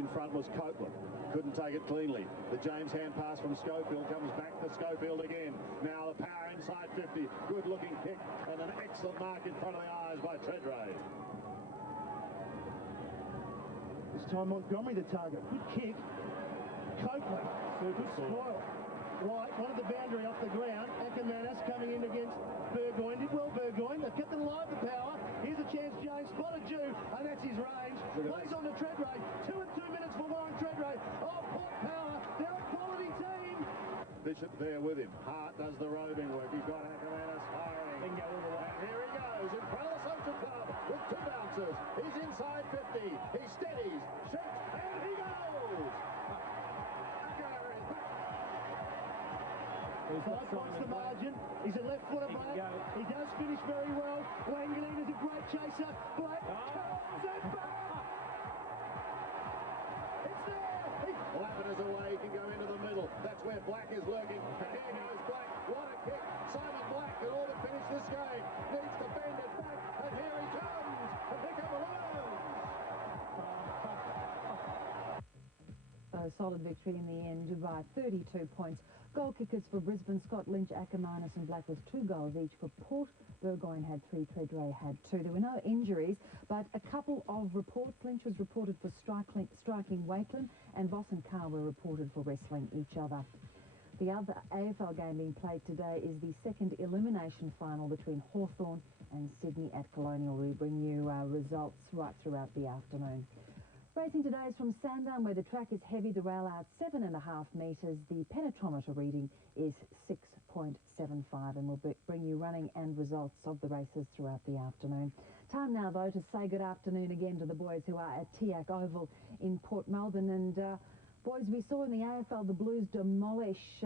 In front was Copeland. Couldn't take it cleanly. The James hand pass from Schofield comes back to Schofield again. Now the power inside 50. Good looking kick and an excellent mark in front of the eyes by Treadray. This time Montgomery the target. Good kick. Copeland. Good spoil. White wanted the boundary off the ground. Ackermanis coming in against Burgoyne. Did well, Burgoyne. They've kept it alive, the power. Here's a chance, James. Spotted Jew, and that's his range. Plays on to Treadray. 2 and 2 minutes for Warren Treadray. Oh, Port Power. They're a quality team. Bishop there with him. Hart does the roving work. He's got Ackermanis firing. Bingo all the way. And here he goes in front of the Social Club with 2 bouncers. He's inside 50. He steadies, shoots, and he goes. 5 points the margin. He's a left footer back. He does finish very well. Wangelin is a great chaser. Black curls it back. It's there. Blackman is away. He can go into the middle. That's where Black is lurking. And here goes Black. What a kick. Simon Black, in order to finish this game, needs to bend it back. And here he comes. And pick up the Lions. A solid victory in the end by 32 points. Goal kickers for Brisbane, Scott Lynch, Ackermanis and Black with 2 goals each for Port. Burgoyne had 3, Treadray had 2. There were no injuries, but a couple of reports. Lynch was reported for striking Wakeland, and Voss and Carr were reported for wrestling each other. The other AFL game being played today is the second elimination final between Hawthorn and Sydney at Colonial. We bring you results right throughout the afternoon. Racing today is from Sandown, where the track is heavy. The rail out 7.5 metres. The penetrometer reading is 6.75, and we'll bring you running and results of the races throughout the afternoon. Time now, though, to say good afternoon again to the boys who are at TIAC Oval in Port Melbourne. And boys, we saw in the AFL the Blues demolish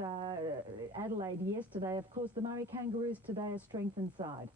Adelaide yesterday. Of course, the Murray Kangaroos today a strengthened side.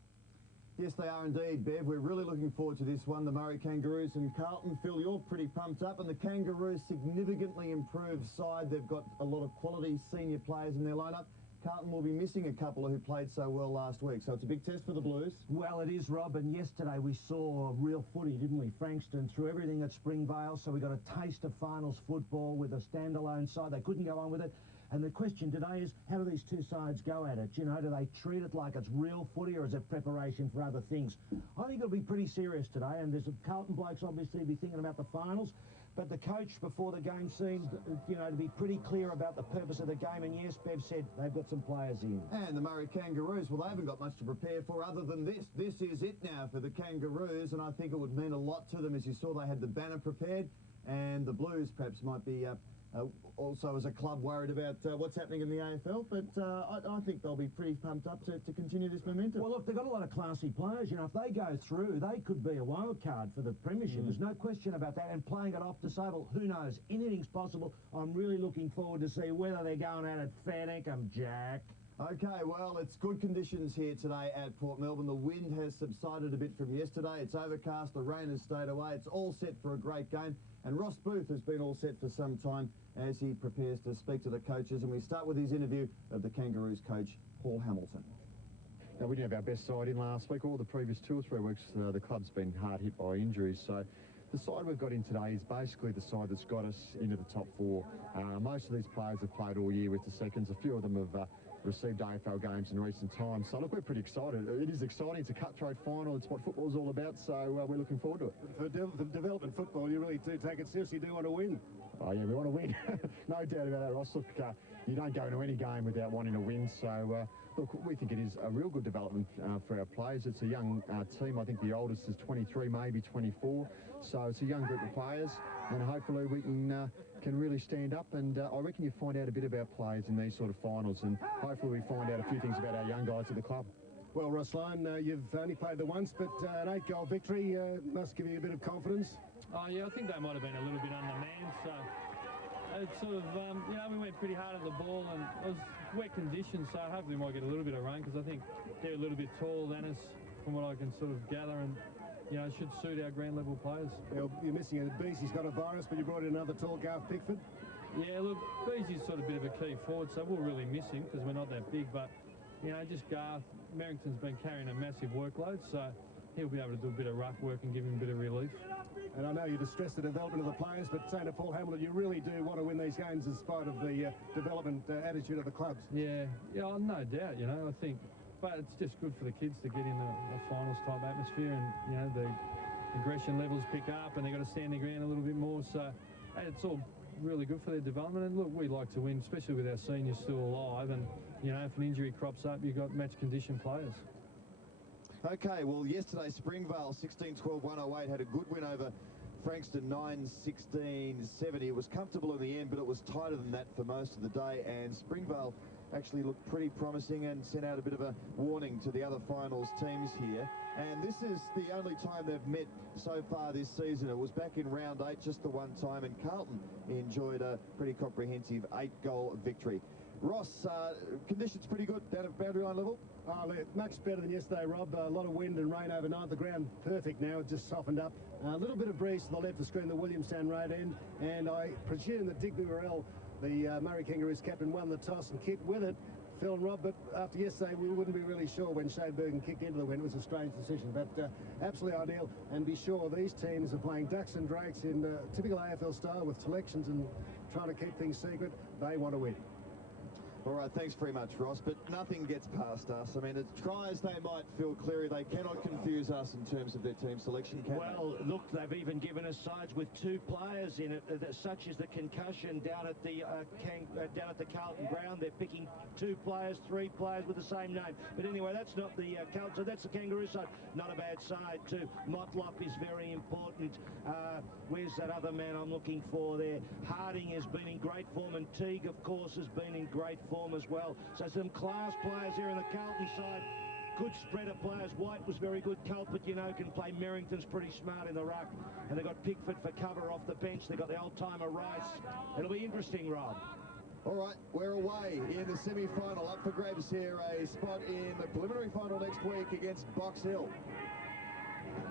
Yes, they are indeed, Bev. We're really looking forward to this one. The Murray Kangaroos and Carlton. Phil, you're pretty pumped up. And the Kangaroos, significantly improved side. They've got a lot of quality senior players in their lineup. Carlton will be missing a couple who played so well last week. So it's a big test for the Blues. Well, it is, Rob. And yesterday we saw real footy, didn't we? Frankston threw everything at Springvale. So we got a taste of finals football with a standalone side. They couldn't go on with it. And the question today is, how do these two sides go at it? You know, do they treat it like it's real footy, or is it preparation for other things? I think it'll be pretty serious today, and there's a Carlton blokes obviously be thinking about the finals, but the coach before the game seemed, you know, to be pretty clear about the purpose of the game, and yes, Bev said they've got some players in. And the Murray Kangaroos, well, they haven't got much to prepare for other than this. This is it now for the Kangaroos, and I think it would mean a lot to them. As you saw, they had the banner prepared, and the Blues perhaps might be also as a club worried about what's happening in the AFL, but I think they'll be pretty pumped up to continue this momentum. Well, look, they've got a lot of classy players. You know, if they go through, they could be a wild card for the premiership. There's no question about that. And playing it off disabled, who knows? Anything's possible. I'm really looking forward to see whether they're going at it fair dinkum, Jack. Okay, well, it's good conditions here today at Port Melbourne. The wind has subsided a bit from yesterday. It's overcast, the rain has stayed away. It's all set for a great game. And Ross Booth has been all set for some time as he prepares to speak to the coaches. And we start with his interview of the Kangaroos coach, Paul Hamilton. Now, we didn't have our best side in last week. All the previous 2 or 3 weeks, the club's been hard hit by injuries. So the side we've got in today is basically the side that's got us into the top 4. Most of these players have played all year with the seconds. A few of them have received AFL games in recent times. So, look, we're pretty excited. It is exciting. It's a cutthroat final. It's what football's all about, so we're looking forward to it. For development football, you really do take it seriously. You do want to win. Oh, yeah, we want to win. No doubt about that, Ross. Look, you don't go into any game without wanting to win. So, look, we think it is a real good development for our players. It's a young team. I think the oldest is 23, maybe 24. So it's a young group of players, and hopefully we can really stand up. And I reckon you find out a bit about players in these sort of finals, and hopefully we find out a few things about our young guys at the club. Well, Ruslan, you've only played the once, but an 8-goal victory must give you a bit of confidence. Oh, yeah, I think they might have been a little bit undermanned, so it's sort of, you know, we went pretty hard at the ball, and it was wet conditions, so hopefully we might get a little bit of rain, because I think they're a little bit taller than us, from what I can sort of gather, and, you know, it should suit our ground level players. You're missing a beast. He's got a virus, but you brought in another tall calf, Pickford. Yeah, look, Beezy's sort of a bit of a key forward, so we'll really miss him, because we're not that big, but, you know, just Garth, Merrington's been carrying a massive workload, so he'll be able to do a bit of ruck work and give him a bit of relief. And I know you distressed the development of the players, but saying to Paul Hamilton, you really do want to win these games in spite of the development attitude of the clubs. Yeah, no doubt, you know, I think. But it's just good for the kids to get in a finals type atmosphere, and, you know, the aggression levels pick up and they've got to stand their ground a little bit more. So it's all really good for their development. And look, we like to win, especially with our seniors still alive. And, you know, if an injury crops up, you've got match condition players. Okay, well, yesterday Springvale 16-12-108 had a good win over Frankston 9-16-70. It was comfortable in the end, but it was tighter than that for most of the day, and Springvale actually looked pretty promising and sent out a bit of a warning to the other finals teams here. And this is the only time they've met so far this season. It was back in round 8, just the one time, and Carlton enjoyed a pretty comprehensive 8-goal victory. Ross, conditions pretty good down at boundary line level? Oh, much better than yesterday, Rob. A lot of wind and rain overnight. The ground perfect now. It just softened up. A little bit of breeze to the left to screen the Williamstown road end. And I presume that Digby Morrell, the Murray Kangaroos captain, won the toss and kicked with it. Phil and Rob, but after yesterday, we wouldn't be really sure when Shane Bergen kicked into the wind. It was a strange decision, but absolutely ideal. And be sure these teams are playing ducks and drakes in typical AFL style with selections and trying to keep things secret. They want to win. All right, thanks very much, Ross, but nothing gets past us. I mean, as try as they might, Phil Cleary, they cannot confuse us in terms of their team selection, can Well, look, they've even given us sides with 2 players in it, such as the concussion down at the Carlton ground. They're picking 2 players, 3 players with the same name. But anyway, that's not the Carlton, that's the Kangaroo side. Not a bad side, too. Motlop is very important. Where's that other man I'm looking for there? Harding has been in great form, and Teague, of course, has been in great form as well. So some class players here in the Carlton side. Good spread of players. White was very good. Culprit, you know, can play. Merrington's pretty smart in the ruck. And they've got Pickford for cover off the bench. They've got the old-timer Rice. It'll be interesting, Rob. All right, we're away in the semi-final. Up for grabs here, a spot in the preliminary final next week against Box Hill.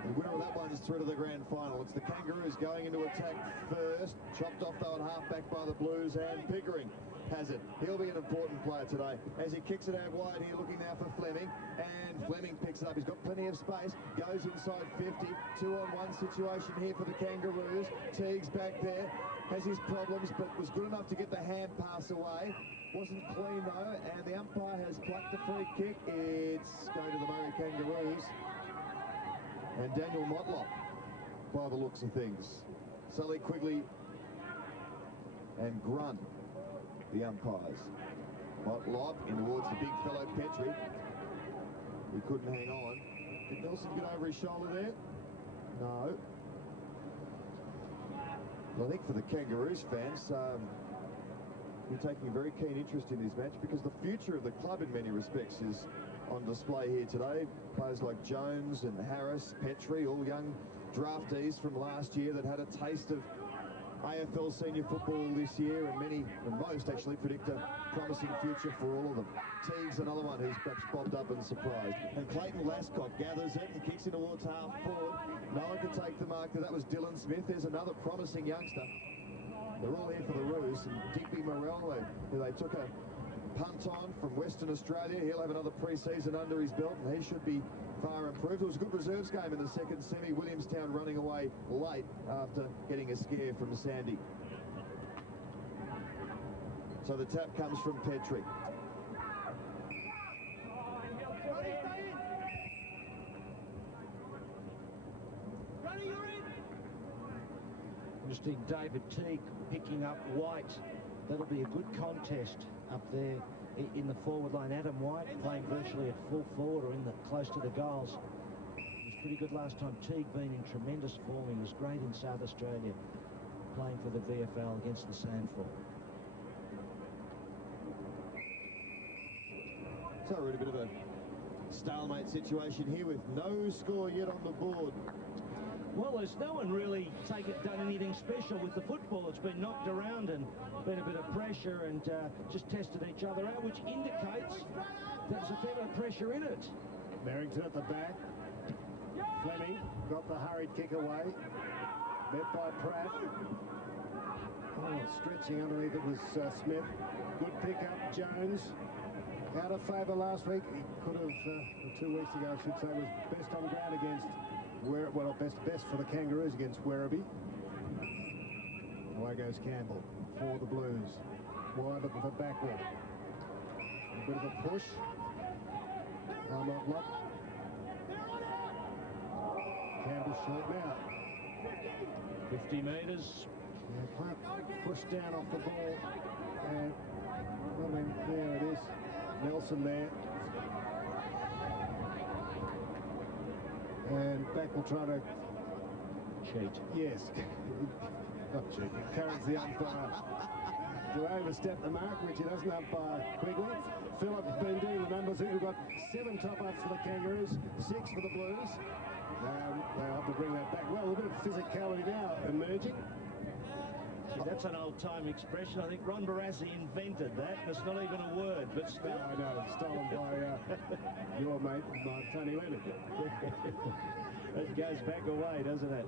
The winner of that one's through to the grand final. It's the Kangaroos going into attack first. Chopped off, though, at half-back by the Blues, and Pickering has it. He'll be an important player today as he kicks it out wide here, looking now for Fleming, and Fleming picks it up. He's got plenty of space, goes inside 50, 2-on-1 situation here for the Kangaroos. Teague's back there, has his problems, but was good enough to get the hand pass away. Wasn't clean though, and the umpire has plucked the free kick. It's going to the Murray Kangaroos. And Daniel Motlop, by the looks of things. Sully Quigley and Grunt, the umpires. Motlop in towards the big fellow Petrie. He couldn't hang on. Did Nelson get over his shoulder there? No. Well, I think for the Kangaroos fans, we're taking a very keen interest in this match because the future of the club in many respects is on display here today. Players like Jones and Harris, Petrie, all young draftees from last year that had a taste of AFL senior football this year, and many, and most actually, predict a promising future for all of them. Teague's another one who's perhaps bobbed up and surprised. And Clayton Lascott gathers it and kicks it towards half forward. No one can take the mark. That was Dylan Smith. There's another promising youngster. They're all here for the Roos, and Digby Morrell, who they took a punt on from Western Australia. He'll have another pre-season under his belt, and he should be far improved. It was a good reserves game in the second semi. Williamstown running away late after getting a scare from Sandy. So the tap comes from Petrie. Interesting, David Teague picking up White. That'll be a good contest up there in the forward line. Adam White playing virtually at full forward or in the close to the goals. He was pretty good last time. Teague been in tremendous form. He was great in South Australia playing for the VFL against the Sandford. So we're in a bit of a stalemate situation here with no score yet on the board. Well, there's no one really done anything special with the football. It's been knocked around and been a bit of pressure and just tested each other out, which indicates there's a fair bit of pressure in it. Merrington at the back. Fleming got the hurried kick away. Met by Pratt. Oh, stretching underneath it was Smith. Good pick up, Jones. out of favour last week. He could have, or 2 weeks ago, I should say, was best on ground against, well, best for the Kangaroos against Werribee. Away goes Campbell for the Blues. Wide looking for backward. A bit of a push. Not block. Campbell short now. 50 metres. Yeah, Clark pushed down off the ball. And, I mean, there it is. Nelson there. And back will try to cheat. Yes. Not cheat. Encourage the umpire to overstep the mark, which he doesn't umpire Quigley. Philip's been doing the numbers. We've got 7 top-ups for the Kangaroos, 6 for the Blues. They'll have to bring that back. Well, a bit of physicality now emerging. That's an old-time expression. I think Ron Barassi invented that. It's not even a word, but still. No, stolen by your mate, Tony Leonard. It goes back away, doesn't it?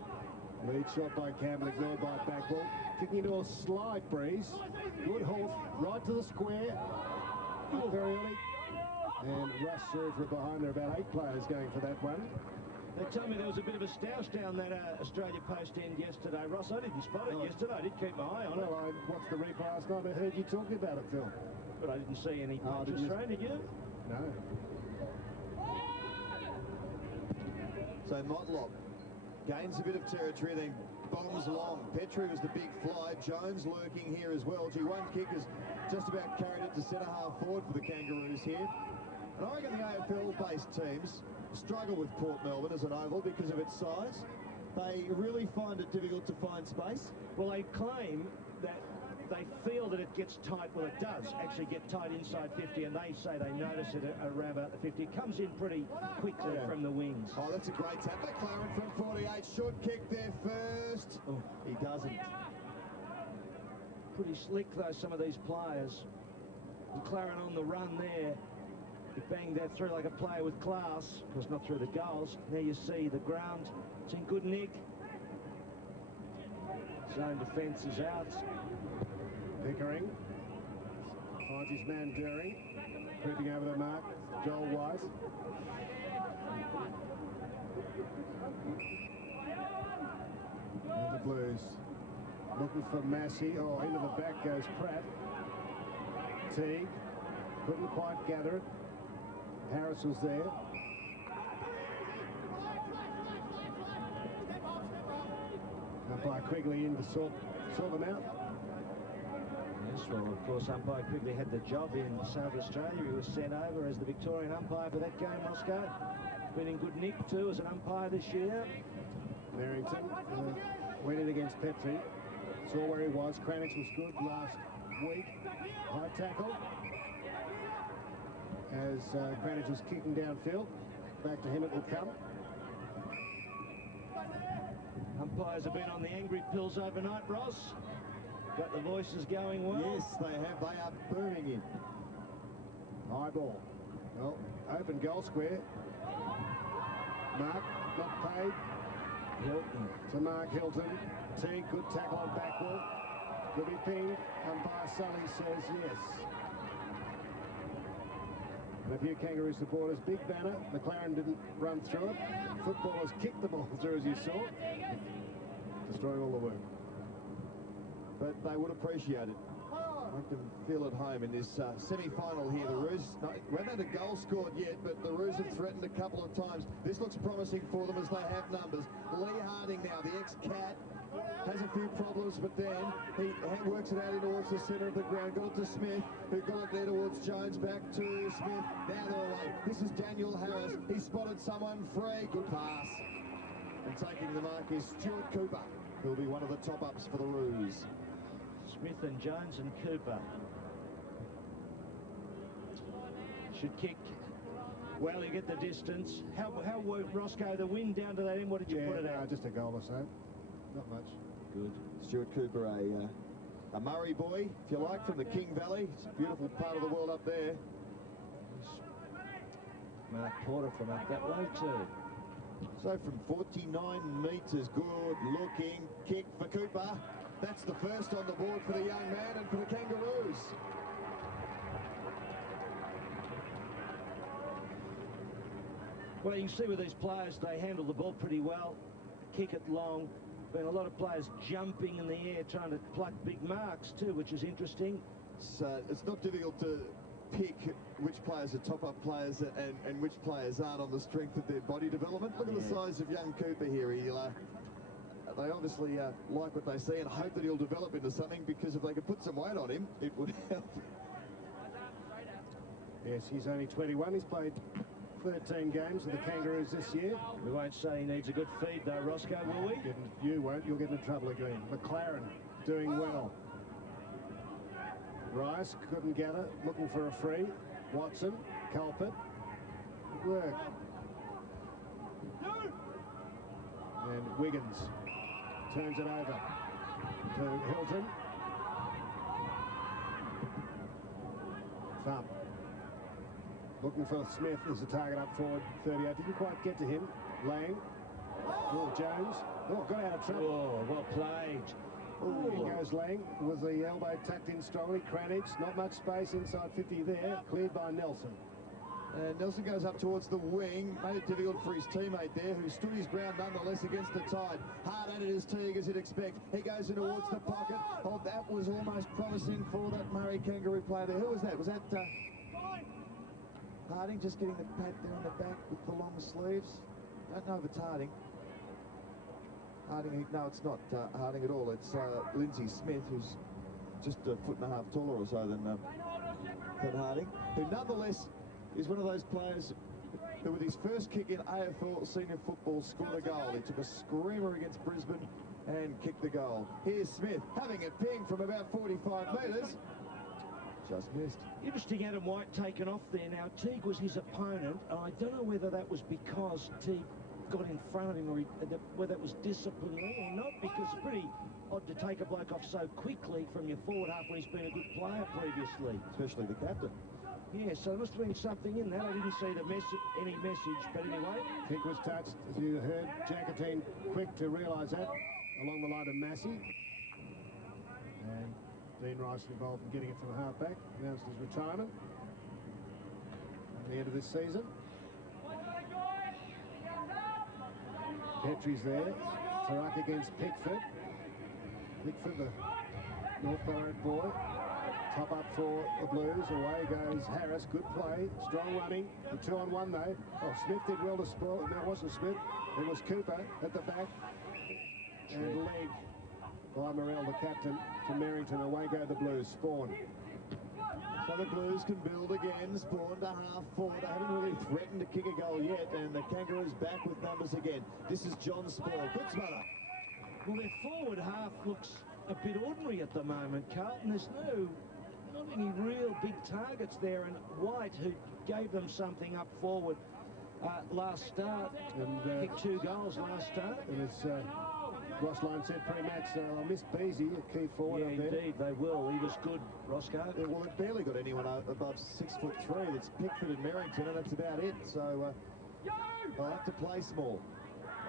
Lead shot by Campbell, ignored by Backwell. Kicking into a slight breeze. Good halt, right to the square. Not very early. And rush through for behind. There are about 8 players going for that one. They tell me there was a bit of a stoush down that Australia Post end yesterday. Ross, I didn't spot it yesterday. I did keep my eye on it. Well, I watched the replay last night. I heard you talking about it, Phil. But I didn't see any punches thrown, did you? No. So Motlop gains a bit of territory, then bombs long. Petrie was the big fly. Jones lurking here as well. One kick has just about carried it to centre-half forward for the Kangaroos here. And I reckon the AFL-based teams struggle with Port Melbourne as an oval because of its size. They really find it difficult to find space. Well, they claim that they feel that it gets tight. Well, it does actually get tight inside 50, and they say they notice it around about the 50. It comes in pretty quickly from the wings. Oh, that's a great tap. McLaren from 48. Short kick there first. Oh, he doesn't. Pretty slick, though, some of these players. McLaren on the run there. He banged that through like a player with class. Of course, not through the goals. Now you see the ground. It's in good nick. Zone defence is out. Pickering finds his man Doering, creeping over the mark. Joel Wise. And the Blues looking for Massey. Oh, into the back goes Pratt. Teague couldn't quite gather it. Harris was there. Umpire Quigley in to sort them out. Yes, well, of course, umpire Quigley had the job in South Australia. He was sent over as the Victorian umpire for that game, Roscoe. Been in good nick, too, as an umpire this year. Merrington went in against Petrie. Saw where he was. Cranich was good last week. High tackle. As Cranich was kicking downfield. Back to him it will come. Umpires have been on the angry pills overnight, Ross. Got the voices going well. Yes, they have. They are booming in. High ball. Well, open goal square. Mark, not paid. Hilton. To Mark Hilton. Teague, good tackle on backward. Could be pinged. Umpire Sully says yes. And a few Kangaroo supporters. Big banner. McLaren didn't run through it. Footballers kicked the ball through, as you saw. Destroying all the work. But they would appreciate it. I can feel at home in this semi-final here. The Roos, we haven't had a goal scored yet, but the Roos have threatened a couple of times. This looks promising for them as they have numbers. Lee Harding now, the ex-Cat, has a few problems, but then he works it out in towards the centre of the ground. Got it to Smith, who got it there towards Jones, back to Smith. Now they're away. This is Daniel Harris. He spotted someone free. Good pass. And taking the mark is Stuart Cooper, who'll be one of the top-ups for the Roos. Smith and Jones and Cooper. Should kick. Well, you get the distance. How Roscoe, the wind down to that end? What did you put it out? Just a goal or so. Not much. Good. Stuart Cooper, a Murray boy, if you like, from the King Valley. It's a beautiful part of the world up there. Mark Porter from up that way too. So from 49 metres, good looking kick for Cooper. That's the first on the board for the young man and for the Kangaroos. Well, you can see with these players, they handle the ball pretty well, kick it long. Been a lot of players jumping in the air, trying to pluck big marks too, which is interesting. So it's not difficult to pick which players are top-up players and which players aren't on the strength of their body development. Look at the size of young Cooper here. They obviously like what they see and hope that he'll develop into something, because if they could put some weight on him, it would help. Yes, he's only 21. He's played 13 games with the Kangaroos this year. We won't say he needs a good feed though, Roscoe, will we? You won't. You'll get into trouble again. McLaren doing well. Rice couldn't get it. Looking for a free. Watson, Culpet. Good work. And Wiggins turns it over to Hilton. Thump. Looking for Smith as a target up forward. 38. Didn't quite get to him. Lang. Oh, Jones. Oh, got out of trouble. Oh, well played. Oh, here goes Lang with the elbow tucked in strongly. Cranage, not much space inside 50 there. Cleared by Nelson. And Nelson goes up towards the wing, made it difficult for his teammate there, who stood his ground nonetheless against the tide. Hard at it as Teague, as you'd expect. He goes in towards the pocket. Oh, that was almost promising for that Murray Kangaroo player there. Who was that? Was that Harding, just getting the pat there on the back with the long sleeves? Don't know if it's Harding. Harding, no, it's not Harding at all. It's Lindsay Smith, who's just a foot and a half taller or so than Harding, who nonetheless is one of those players who, with his first kick in AFL senior football, scored a goal. He took a screamer against Brisbane and kicked the goal. Here's Smith having a ping from about 45 metres. Just missed. Interesting, Adam White taken off there. Now, Teague was his opponent. I don't know whether that was because Teague got in front of him, or whether it was disciplinary or not, because it's pretty odd to take a bloke off so quickly from your forward half when he's been a good player previously. Especially the captain. Yeah, so there must have been something in that. I didn't see any message, but anyway. Kick was touched, as you heard. Jackatine quick to realise that, along the line of Massey. And Dean Rice involved in getting it from half-back. Announced his retirement at the end of this season. Petrie's there. Tarak against Pickford. Pickford, the North Ballarat boy. Top up for the Blues. Away goes Harris. Good play. Strong running. The 2-on-1 though. Oh, Smith did well to spoil it. No, it wasn't Smith. It was Cooper at the back. And leg by Morrell, the captain, to Merrington. Away go the Blues. Spawn. So the Blues can build again. Spawn to half forward. They haven't really threatened to kick a goal yet, and the Kangaroos back with numbers again. This is John Spoil. Good smother. Well, their forward half looks a bit ordinary at the moment, Carlton. There's not any real big targets there, and White, who gave them something up forward last start, and kicked 2 goals last start. And as Ross Lyon said pre-match, I'll miss Beasy, a key forward up there. Indeed, they will. He was good, Roscoe. Yeah, well, it barely got anyone above 6'3". That's Pickford and Merrington, and that's about it. So they'll have to play small.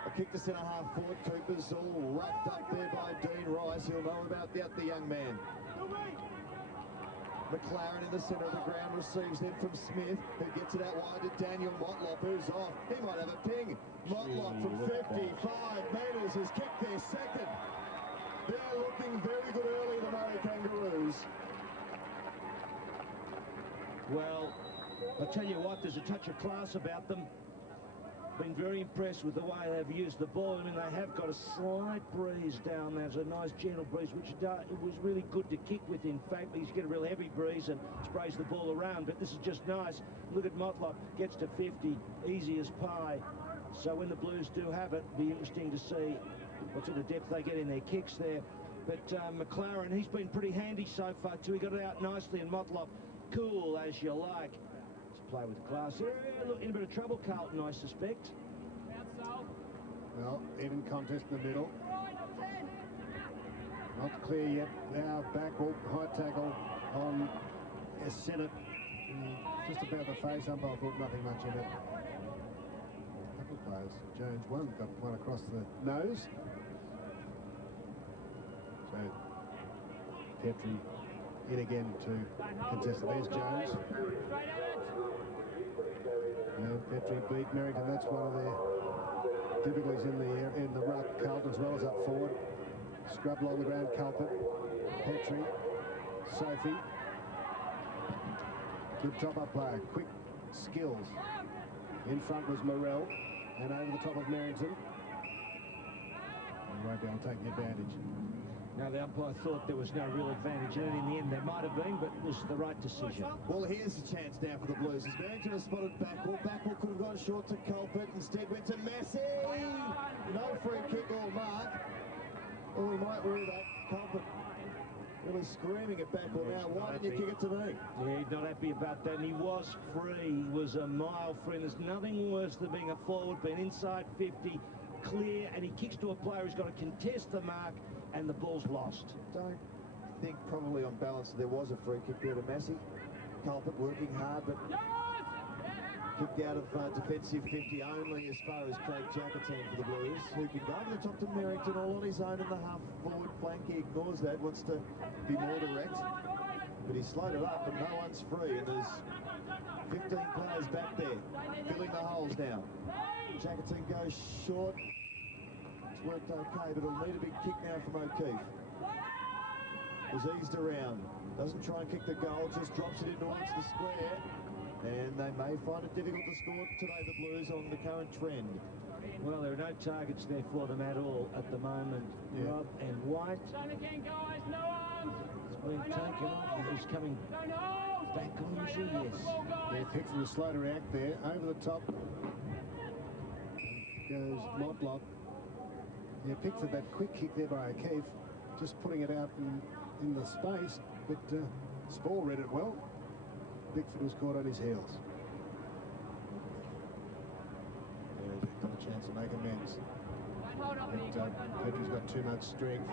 A kick to centre half forward. Cooper's all wrapped up there by Dean Rice. He'll know about the young man. McLaren in the centre of the ground receives it from Smith, who gets it out wide to Daniel Motlop, who's off. He might have a ping. Motlop from 55 metres has kicked their second. They're looking very good early, the Murray Kangaroos. Well, I'll tell you what, there's a touch of class about them. Been very impressed with the way they've used the ball. I mean, they have got a slight breeze down there. It's a nice gentle breeze, which it was really good to kick with, in fact. You get a real heavy breeze and sprays the ball around, but this is just nice. Look at Motlop, gets to 50, easy as pie. So when the Blues do have it, it'll be interesting to see what sort of depth they get in their kicks there. But McLaren, he's been pretty handy so far too. He got it out nicely, and Motlop, cool as you like. Play with class. Look, in a bit of trouble, Carlton, I suspect. Well, even contest in the middle. Not clear yet. Now backward, high tackle on Sennett. Just about the face. Umpire thought nothing much in it. A couple of players. Jones got one across the nose. So Petrie in again to contest. There's Jones. Petrie beat Merrington. That's one of their difficulties in the ruck. Carlton as well as up forward. Scrub along the ground, Carlton. Petrie. Sophie. Good top-up player. Quick skills. In front was Morell. And over the top of Merrington. He won't be able to take the advantage. Now, the umpire thought there was no real advantage in it. In the end, there might have been, but it was the right decision. Well, here's the chance now for the Blues. As Merrington has spotted Backwell. Backwell could have gone short to Culprit. Instead went to Massey. No free kick or mark. Well, we might rule that. Culprit really screaming at Backwell now. Why didn't you kick it to me? Yeah, he's not happy about that. And he was free. He was a mile free. And there's nothing worse than being a forward, being inside 50, clear, and he kicks to a player who's got to contest the mark, and the ball's lost. Don't think probably on balance there was a free kick there to Massey. Culprit working hard, but kicked out of defensive 50 only as far as Craig Jackatine for the Blues, who can go over the top to Merrington all on his own in the half-forward flank. He ignores that, wants to be more direct, but he's slowed it up, and no one's free, and there's 15 players back there, filling the holes now. Jackatine goes short. It's worked okay, but it'll need a big kick now from O'Keefe. Was eased around. Doesn't try and kick the goal, just drops it in towards the square. And they may find it difficult to score today, the Blues, on the current trend. Well, there are no targets there for them at all at the moment. Yeah. Rob and White. Again, guys, no arms. It's been taken off. He's coming back on, is he? Yes. Yeah, Pickford was slow to react there. Over the top goes Montlock. Yeah, Pickford, that quick kick there by O'Keefe, just putting it out in the space, but Spall read it well. Pickford was caught on his heels. Yeah, got a chance to make amends. But Petrie's got too much strength.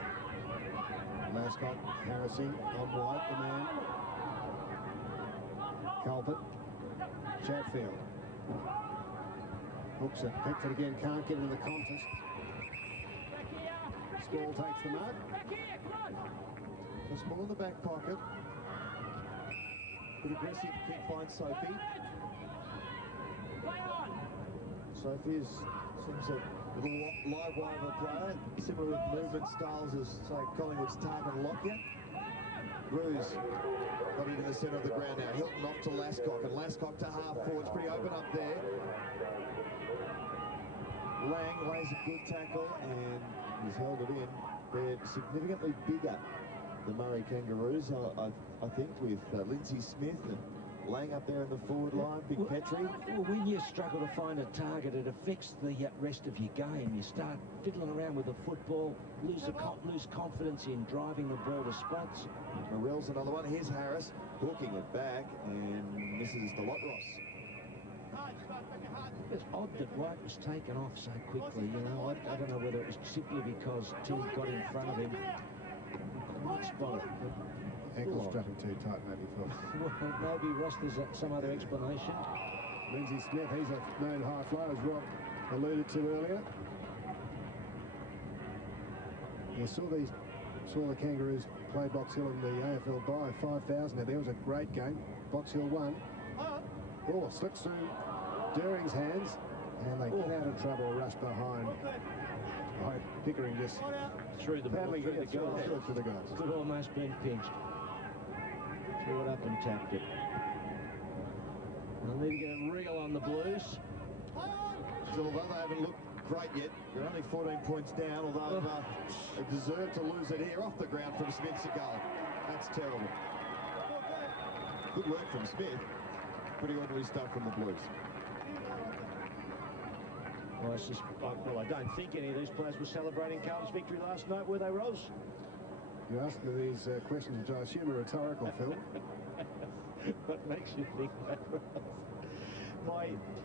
Lascott, Harrison, on White, the man. Culprit, Chatfield. Hooks it. Pickford again, can't get into the contest. Spall takes the mark. The Spall in the back pocket. Good aggressive kick finds Sophie. Sophie seems a little live wire of a player, similar with movement styles as, say, Collingwood's Targan Lockyer. Ruse got it in the centre of the ground now. Hilton off to Lascott, and Lascott to half forward. It's pretty open up there. Lang lays a good tackle, and he's held it in. They're significantly bigger, the Murray Kangaroos, I think, with Lindsay Smith and Lang up there in the forward line, Big Petrie. Well, when you struggle to find a target, it affects the rest of your game. You start fiddling around with the football, lose confidence in driving the ball to spots. Morell's another one. Here's Harris hooking it back and misses the lot, Ross. It's odd that White was taken off so quickly, you know. I don't know whether it was simply because Tim got in front of him. Couldn't spot it. Ankle strapping too tight, maybe. Well, maybe Ross, there's some other explanation. Lindsay Smith, he's a known high flyer, as Rob alluded to earlier. You saw the Kangaroos play Box Hill in the AFL by 5,000. Now, there was a great game. Box Hill won. Oh, slips through Dering's hands, and they get out of trouble, rush behind. Right, Pickering just through the ball, through the goal. Through the goals. Could almost been pinched. Threw it up and tapped it. They'll need to get a wriggle on the Blues. So although they haven't looked great yet, they're only 14 points down, although they deserve to lose it here off the ground from Smith's a goal. That's terrible. Good work from Smith. Pretty ordinary stuff from the Blues. Well, I don't think any of these players were celebrating Carlton's victory last night, were they, Ros? You ask me these questions, which I assume are rhetorical, Phil. What makes you think that, Ros?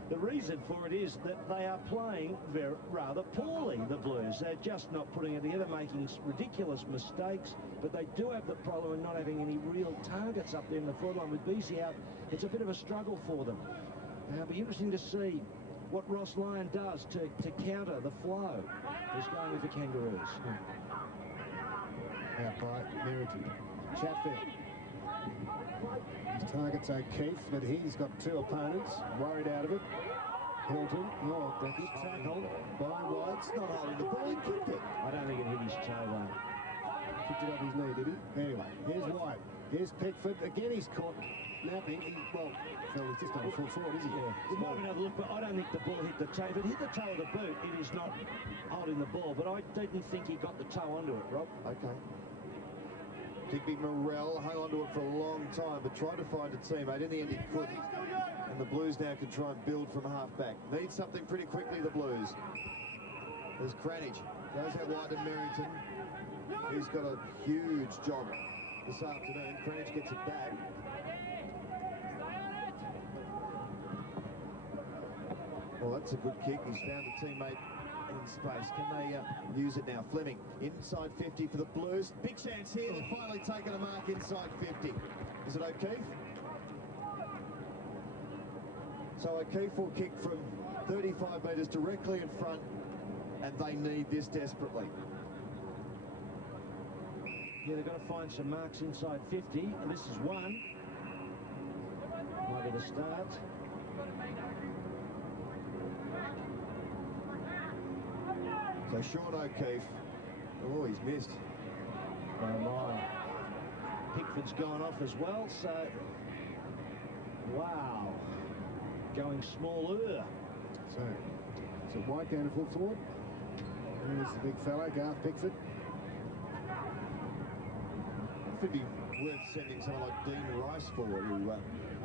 The reason for it is that they are playing rather poorly, the Blues. They're just not putting it together, making ridiculous mistakes, but they do have the problem of not having any real targets up there in the forward line. With Beasy out, it's a bit of a struggle for them. It'll be interesting to see what Ross Lyon does to counter the flow. He's going with the Kangaroos. Out by Merrington. Chatfield. His target's O'Keefe, but he's got two opponents worried out of it. Hilton, oh, the good tackle by White. It's not holding the ball, he kicked it. I don't think it hit his toe, though. Kicked it up his knee, did he? Anyway, here's White. Here's Pickford. Again, he's caught napping. Well, Phil, he's just on full forward, is he? Yeah. We might have another look, but I don't think the ball hit the toe. If it hit the toe of the boot, it is not holding the ball. But I didn't think he got the toe onto it, Rob. Okay. Digby Morrell hung onto it for a long time, but tried to find a teammate. In the end, he couldn't. And the Blues now can try and build from half-back. Need something pretty quickly, the Blues. There's Cranage. Goes out wide to Merrington. He's got a huge job this afternoon. Cranage gets it back. Well, that's a good kick. He's found a teammate in space. Can they use it now? Fleming inside 50 for the Blues. Big chance here. They've finally taken a mark inside 50. Is it O'Keefe? So O'Keefe will kick from 35 metres directly in front, and they need this desperately. Yeah, they've got to find some marks inside 50, and this is one. Might be the start. So Sean O'Keefe, oh, he's missed. Oh my. Pickford's gone off as well, so wow. Going smaller. So White down to full forward. And there's the big fellow, Garth Pickford. Could be worth sending someone like Dean Rice forward, who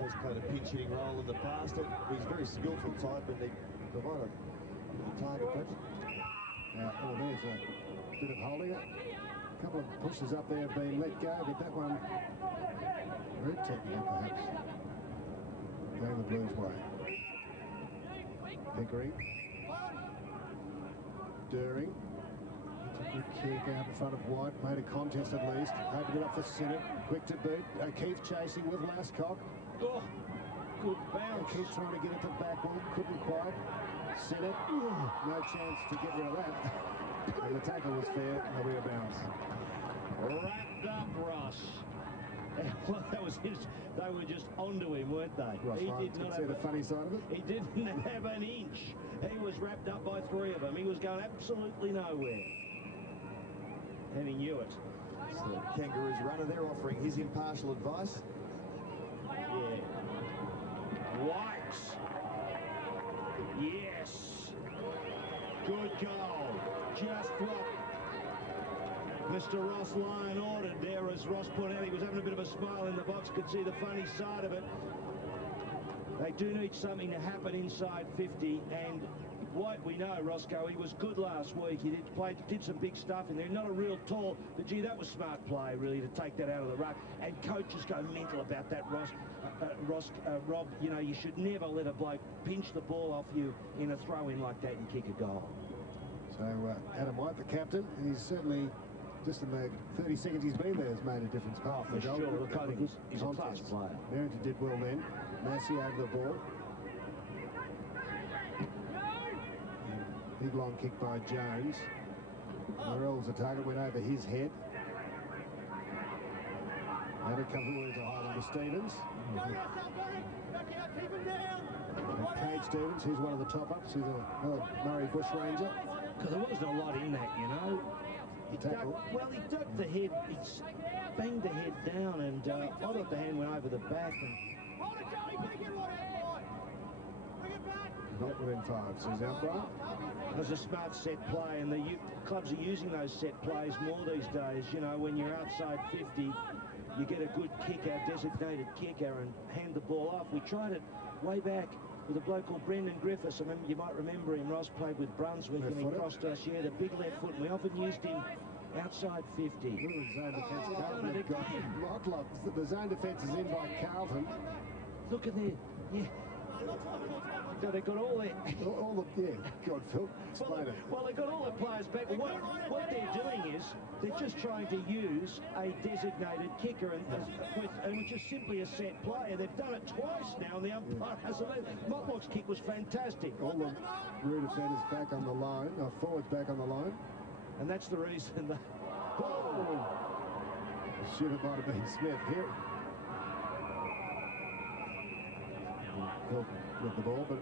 has played a pinch hitting role in the past. He's a very skillful type, and they provide a target perhaps. Oh, there's a bit of holding it. A couple of pushes up there have been let go, but that one very technical perhaps. Going the Blues way. Pickering. During. It's a good kick out in front of White. Made a contest at least. Opened it up for Sinnott. Quick to boot. O'Keefe chasing with Lascock. Oh, good bounce. O'Keefe trying to get it to backward. Couldn't quite. Sinnott. No chance to get rid of that. And the tackle was fair. There'll be a bounce. Wrapped up, Ross. Well, that was his. They were just onto him, weren't they? Ross, he did not have the funny side of it. He didn't have an inch. He was wrapped up by three of them. He was going absolutely nowhere. And he knew it. So the Kangaroos runner, they're offering his impartial advice. Yeah. White. Yes. Good goal. Just what Mr. Ross Lyon ordered there, as Ross pointed out. He was having a bit of a smile in the box, could see the funny side of it. They do need something to happen inside 50, and White, we know, Roscoe, he was good last week. He did some big stuff in there. Not a real tall, but gee, that was smart play, really, to take that out of the ruck. And coaches go mental about that, Rob. You know, you should never let a bloke pinch the ball off you in a throw-in like that and kick a goal. So Adam White, the captain, he's certainly, just in the 30 seconds he's been there, has made a difference. Oh, for sure. Look, I think he's a class player. Merrington did well then. Massey over the ball. Big long kick by Jones. Morrell's the target, went over his head. And it comes away to hold on to Stevens. And Cade Stevens, he's one of the top-ups. He's another Murray Bushranger. Because there wasn't a lot in that, you know. He ducked the head. He banged the head down, and I thought the hand went over the back. Not within five, says umpire. It was a smart set play, and the clubs are using those set plays more these days. You know, when you're outside 50, you get a good kicker, designated kicker, and hand the ball off. We tried it way back with a bloke called Brendan Griffiths. You might remember him. Ross played with Brunswick, and he crossed us. Yeah, the big left foot, and we often used him outside 50. Zone defence. Carlton have got Motlop. The zone defence is in by Carlton. Look at there. Yeah. So they've got all their... yeah, God, Phil, explain it. Well, they've got all the players back. What they're doing is they're just trying to use a designated kicker, which is simply a set play. And they've done it twice now, and the umpire has allowed. Motlop's kick was fantastic. All the rear defenders back on the line, forwards back on the line. And that's the reason they... Oh! Should have might have been Smith here. Phil, with the ball, but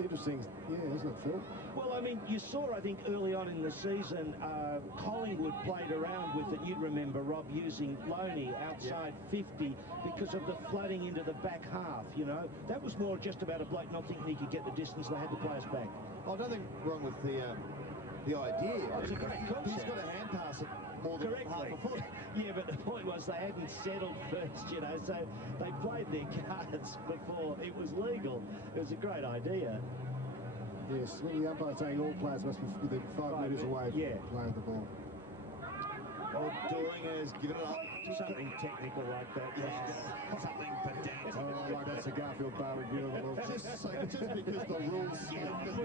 interesting, yeah, isn't it, Phil? Well, I mean, you saw, I think, early on in the season, Collingwood played around with it. You'd remember, Rob, using Loney outside 50 because of the flooding into the back half, you know. That was more just about a bloke not thinking he could get the distance. They had to play us back. Oh, nothing wrong with the idea. Oh, it's a great concept. He's got to hand pass it more than half a foot. Yeah, but the point was they hadn't settled first, you know, so they played their cards before it was legal. It was a great idea. Yes, well, the umpire saying all players must be within 5 metres away from playing the ball. Oh, Doring has given it up. Something technical like that. Yes. Something pedantic Like that's a Garfield bar review of the rules. Just because the rules say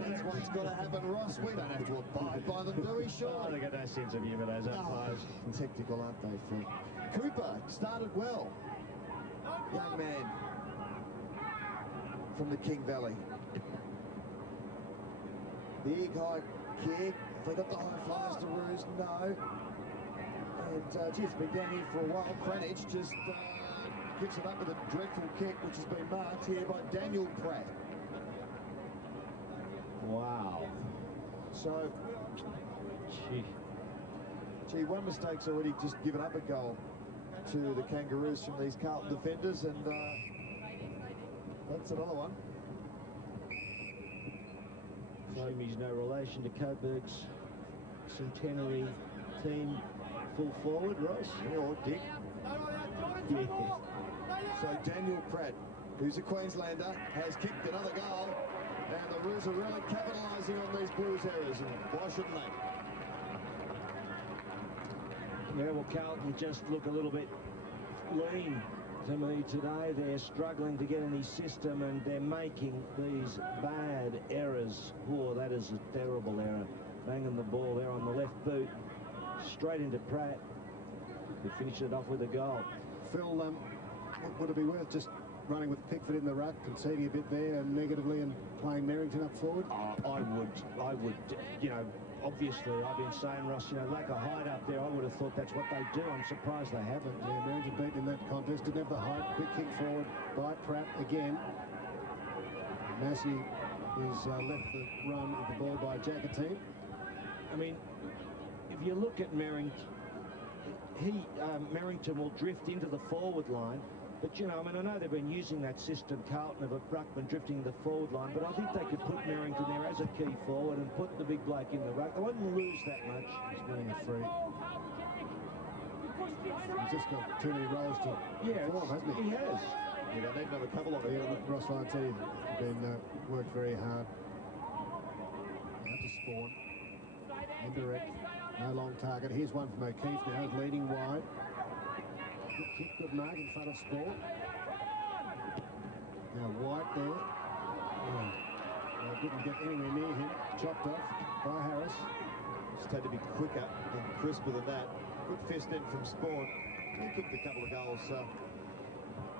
that's what's got to happen, Ross. We don't have to abide by them, do we? Sure. They got no sense of humour, those umpires. Technical, aren't they, Phil? Cooper started well. Young man from the King Valley. Big high kick. Have they got the high flyers to Roos? No. And geez, been down here for a while. Cranage just kicks it up with a dreadful kick, which has been marked here by Daniel Pratt. Wow. So, gee, one mistake's already just given up a goal to the Kangaroos from these Carlton defenders, and that's another one. He's no relation to Coburg's centenary team full forward, Ross. Yeah, or Dick. Yeah. So Daniel Pratt, who's a Queenslander, has kicked another goal, and the Roos are really capitalising on these Blues errors, and why shouldn't they? Yeah, well, Carlton just look a little bit lean to me today. They're struggling to get in his system, and they're making these bad errors. Oh, that is a terrible error. Banging the ball there on the left boot, straight into Pratt. He finished it off with a goal. Phil, would it be worth just running with Pickford in the ruck, conceding a bit there and negatively, and playing Merrington up forward? I would, you know, obviously, I've been saying, Ross, you know, lack of height up there, I would have thought that's what they do. I'm surprised they haven't. Yeah, Merrington beaten in that contest, didn't have the height. Quick kick forward by Pratt again. Massey has left the run of the ball by Jackatine. I mean, if you look at Merrington, Merrington will drift into the forward line. But, you know, I mean, I know they've been using that system, Carlton, of a ruckman drifting the forward line, but I think they could put Merrington there as a key forward and put the big bloke in the ruck. They wouldn't lose that much. He's winning a free. He's just got too many roles to perform, hasn't he? He has. Yeah, they need another couple of it. Yeah, Ross Lyon said he's been worked very hard. Out to Spawn. Indirect. No long target. Here's one from O'Keefe now, leading wide. Good kick, good mark in front of Spawn. Now White there. Didn't get anywhere near him. Chopped off by Harris. Just had to be quicker and crisper than that. Good fist in from Spawn. He kicked a couple of goals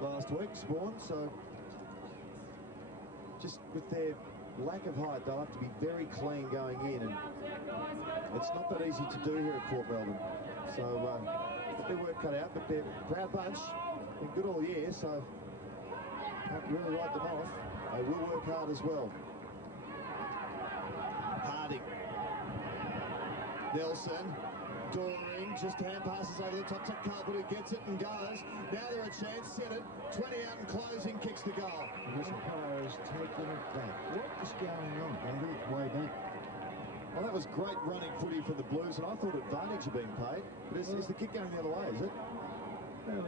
last week, Spawn, so just with their lack of height, they'll have to be very clean going in, and it's not that easy to do here at Port Melbourne. So got their work cut out, but they're a proud bunch. Been good all year, so can't really write them off. They will work hard as well. Harding. Nelson. Doring, just hand passes over the top to Carlton, who gets it and goes. Now they're a chance, set it, 20 out and closing, kicks the goal. This umpire is taking it back. What is going on? Maybe way back. Well, that was great running footy for the Blues, and I thought advantage had been paid. But is the kick going the other way, is it? No,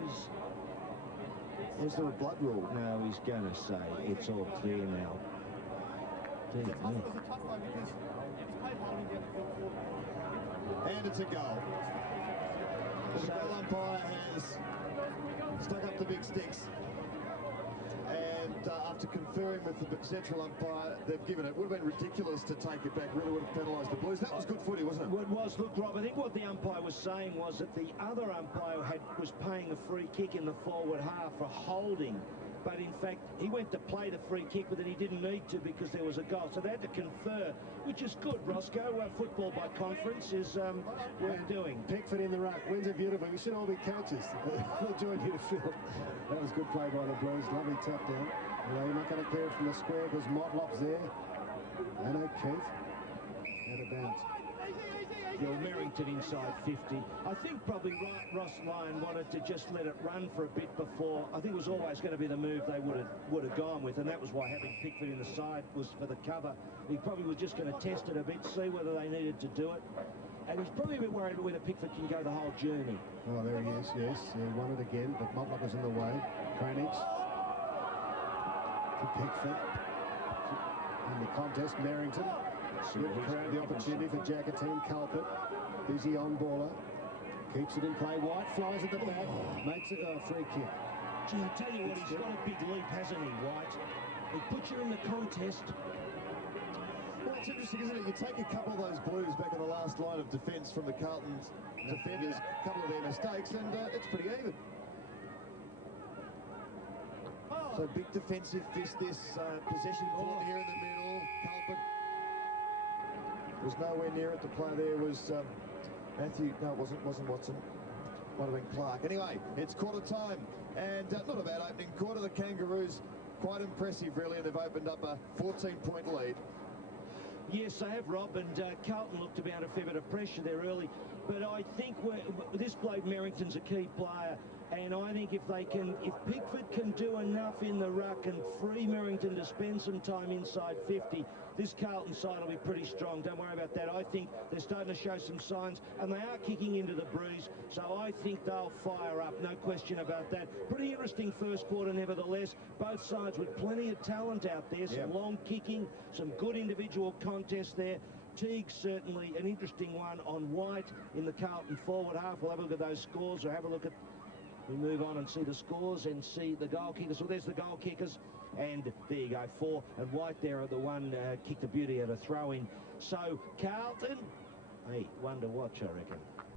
Or is there a blood rule? No, he's going to say it's all clear now. And it's a goal. The goal umpire has stuck up the big sticks. And after conferring with the central umpire, they've given it. Would have been ridiculous to take it back. Really would have penalised the Blues. That was good footy, wasn't it? It was. Look, Rob, I think what the umpire was saying was that the other umpire was paying a free kick in the forward half for holding. But in fact, he went to play the free kick, but then he didn't need to because there was a goal. So they had to confer, which is good, Roscoe. Football by conference is worth doing. Pickford in the ruck, wins it beautifully. We should all be coaches. We'll join you to Phil. That was good play by the Blues. Lovely tap down. Well, you're not going to clear it from the square because Motlop's there. And O'Keefe. And a bounce. Well, Merrington inside 50. I think probably Ross Lyon wanted to just let it run for a bit before. I think it was always going to be the move they would have gone with, and that was why having Pickford in the side was for the cover. He probably was just going to test it a bit, see whether they needed to do it. And he's probably a bit worried whether Pickford can go the whole journey. Oh, there he is, yes. He won it again, but Motlop was in the way. Kranich to Pickford. In the contest, Merrington. The opportunity for Jackatine. Carlton, busy on baller, keeps it in play. White flies at the back, makes it a free kick. Gee, I tell you what, he's got a big leap, hasn't he, White? He puts you in the contest. Well, it's interesting, isn't it? You take a couple of those Blues back in the last line of defence from the Carlton's defenders, a couple of their mistakes, and it's pretty even. So big defensive fist, this possession ball here in the middle. Carlton was nowhere near it. The player there was Matthew. No, it wasn't Watson. Might have been Clark. Anyway, it's quarter time, and not a bad opening quarter. The Kangaroos quite impressive, really, and they've opened up a 14-point lead. Yes, they have, Rob, and Carlton looked to be under a fair bit of pressure there early. But I think this bloke Merrington's a key player, and I think if Pickford can do enough in the ruck and free Merrington to spend some time inside 50, this Carlton side will be pretty strong. Don't worry about that. I think they're starting to show some signs, and they are kicking into the breeze, so I think they'll fire up, no question about that. Pretty interesting first quarter, nevertheless. Both sides with plenty of talent out there, some long kicking, some good individual contests there. Teague certainly an interesting one on White in the Carlton forward half. We'll have a look at those scores, or have a look at, we move on and see the scores and see the goal kickers. Well, there's the goal kickers, and there you go, 4, and White there are the one kicked the beauty at a throw-in. So Carlton, hey, one to watch, I reckon.